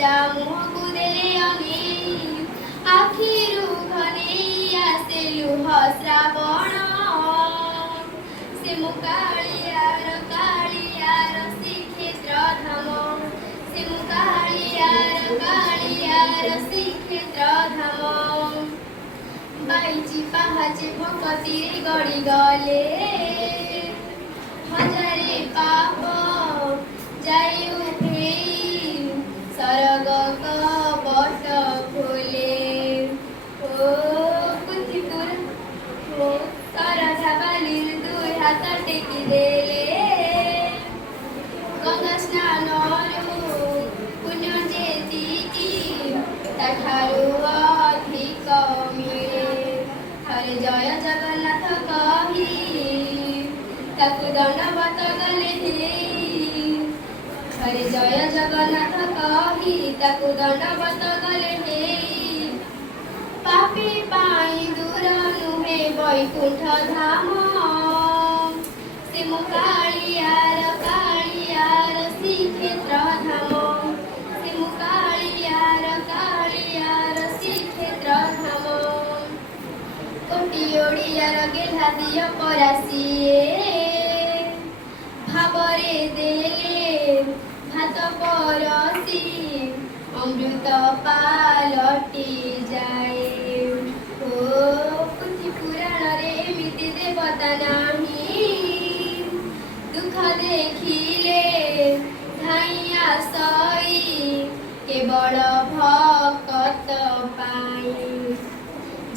ପୂଜା ମୁହଁକୁ ଦେଲେ ଅନେଇ ଆଖିରୁ ଘନେଇ ଆସେ ଲୁହ ଶ୍ରାବଣ ସେ ମୋ କାଳିଆର ଶ୍ରୀକ୍ଷେତ୍ର ଧାମ ସେ ମୋ କାଳିଆର ଶ୍ରୀକ୍ଷେତ୍ର ଧାମ ବାଇଚି ପାହାଚେ ଭକତିରେ ଗଡ଼ି ଗଲେ ହଜାରେ ପାପ ଯାଇ ଉଠେଇ ସରଗ କବଟ ଖୋଲେ ଓ ପୃଥିପୁର ଓ ସରଧା ବାଲିରେ ଦୁଇ ହାତ ଟେକି ଦେଲେ ଗଙ୍ଗା ସ୍ନାନରୁ ପୁଣ୍ୟ ଯେତିକି ତାଠାରୁ ଅଧିକ ମିଳେ ଥରେ ଜୟ ଜଗନ୍ନାଥ କହି ତାକୁ ଦଣ୍ଡବତ ଗଲେ ହେଇ ଥରେ ଜୟ ଜଗନ୍ନାଥ କହି ତାକୁ ଦଣ୍ଡବତ ଗଲେ ହେଇ ପାପୀ ପାଇଁ ଦୂର ନୁହେଁ ବୈକୁଣ୍ଠ ଧାମ ସେ ମୋ କାଳିଆର ଶ୍ରୀକ୍ଷେତ୍ର ଧାମ ସେ ମୋ କାଳିଆର ଶ୍ରୀକ୍ଷେତ୍ର ଧାମ କୋଟି ଓଡ଼ିଆର ଗେହ୍ଲା ଦିଅ ପରାସିଏ ଭାବରେ ଦେଲେ ଭାତ ପରସି ଅମୃତ ପାଲଟି ଯାଏ ଓ ପୃଥି ପୁରାଣରେ ଏମିତି ଦେବତା ନାହିଁ ଦୁଃଖ ଦେଖିଲେ ଧାଇଁ ଆସଇ କେବଳ ଭକତ ପାଇଁ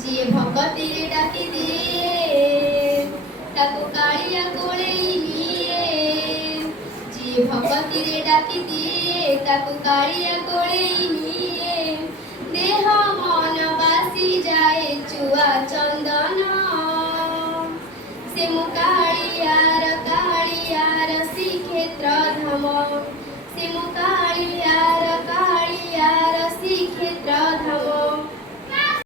ଯିଏ ଭକତିରେ ଡାକି ଦିଏ ତାକୁ କାଳିଆ କୋଳେଇ ନିଏ ଯିଏ ଭକତିରେ ଡାକି ଦିଏ ତାକୁ କାଳିଆ କୋଳେଇ ନିଏ ଦେହ ମନ ବାସି ଯାଏ ଚୁଆ ଚନ୍ଦନ ସେ ମୋ କାଳିଆର ଶ୍ରୀକ୍ଷେତ୍ର ଧାମ ସେ ମୋ କାଳିଆର ଶ୍ରୀକ୍ଷେତ୍ର ଧାମ।